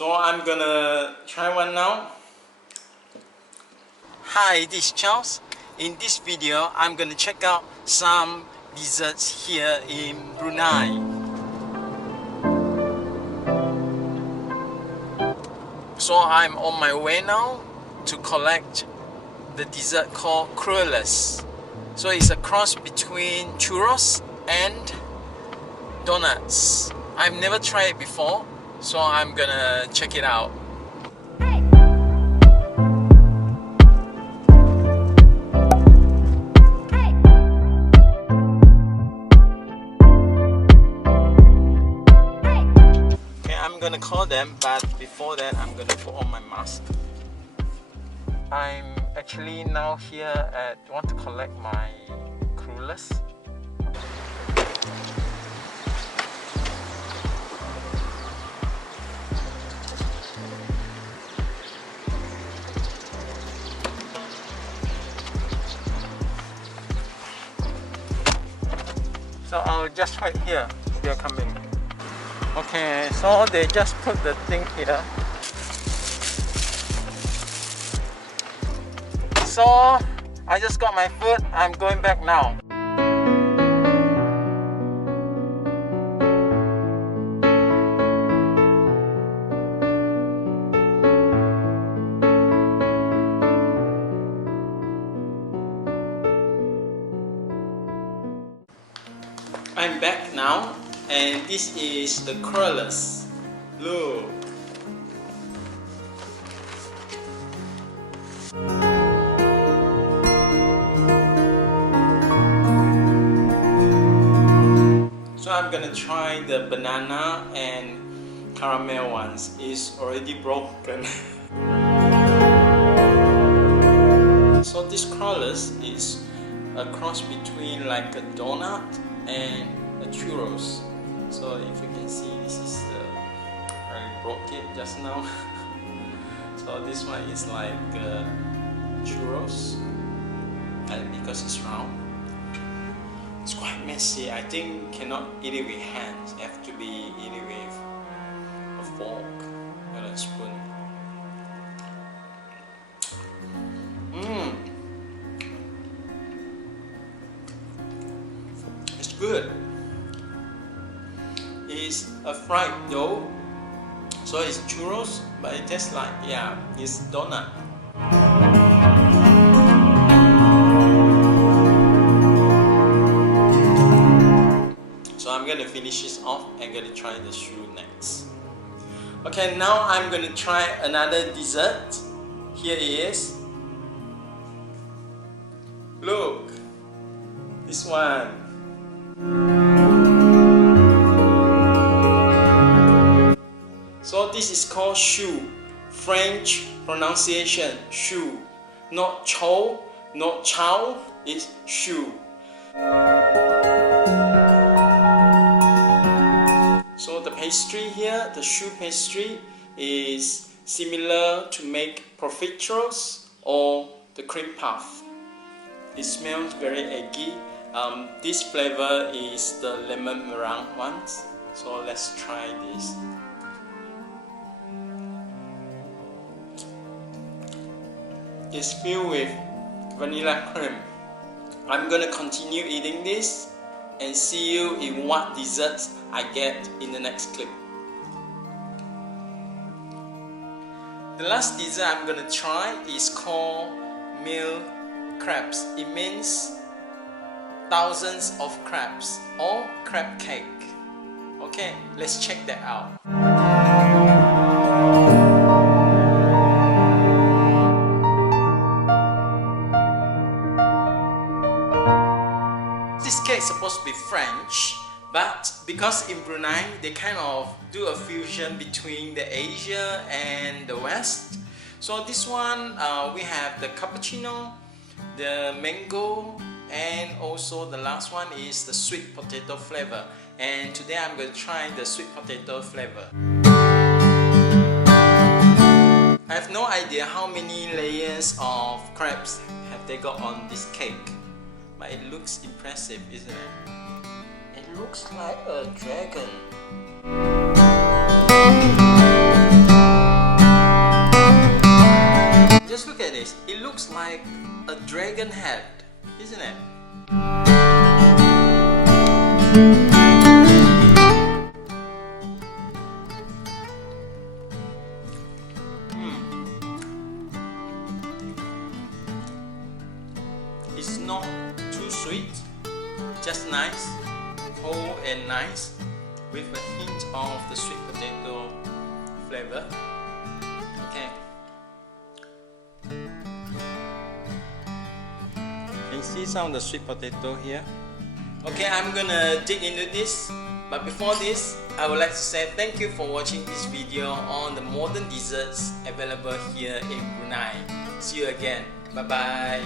So I'm gonna try one now. Hi, this is Charles. In this video, I'm gonna check out some desserts here in Brunei. So I'm on my way now to collect the dessert called crullers. So it's a cross between churros and donuts. I've never tried it before, so I'm gonna check it out. Okay, I'm gonna call them, but before that I'm gonna put on my mask. I'm actually now here want to collect my crullers. So I'll just wait here. They're coming. Okay, so they just put the thing here. So I just got my food. I'm going back now. I'm back now, and this is the crullers. Look. So I'm gonna try the banana and caramel ones. It's already broken. So this crullers is a cross between like a donut and a churros. So if you can see, this is I broke it just now. So this one is like churros, and because it's round, it's quite messy. I think cannot eat it with hands. You have to be eat it with a fork and a spoon. It's good. It's a fried dough, so it's churros, but it tastes like, yeah, it's donut. So I'm gonna finish this off and gonna try the shoe next. Okay, now I'm gonna try another dessert. Here it is. Look, this one. So this is called choux, French pronunciation choux, not chow, not chow, it's choux. So the pastry here, the choux pastry, is similar to make profiteroles or the cream puff. It smells very eggy. This flavor is the lemon meringue ones. So let's try this. It's filled with vanilla cream. I'm gonna continue eating this and see you in what desserts I get in the next clip. The last dessert I'm gonna try is called meal crabs. It means thousands of crabs or crab cake. Okay, let's check that out. This cake is supposed to be French, but because in Brunei they kind of do a fusion between the Asia and the West. So this one we have the cappuccino, the mango, and also the last one is the sweet potato flavor. And today I'm going to try the sweet potato flavor. I have no idea how many layers of crabs have they got on this cake, but it looks impressive, isn't it? It looks like a dragon. dragon head, isn't it? It's not too sweet, just nice, whole and nice, with a hint of the sweet potato flavor. Okay. Can you see some of the sweet potato here? Okay, I'm gonna dig into this, but before this, I would like to say thank you for watching this video on the modern desserts available here in Brunei. See you again. Bye bye.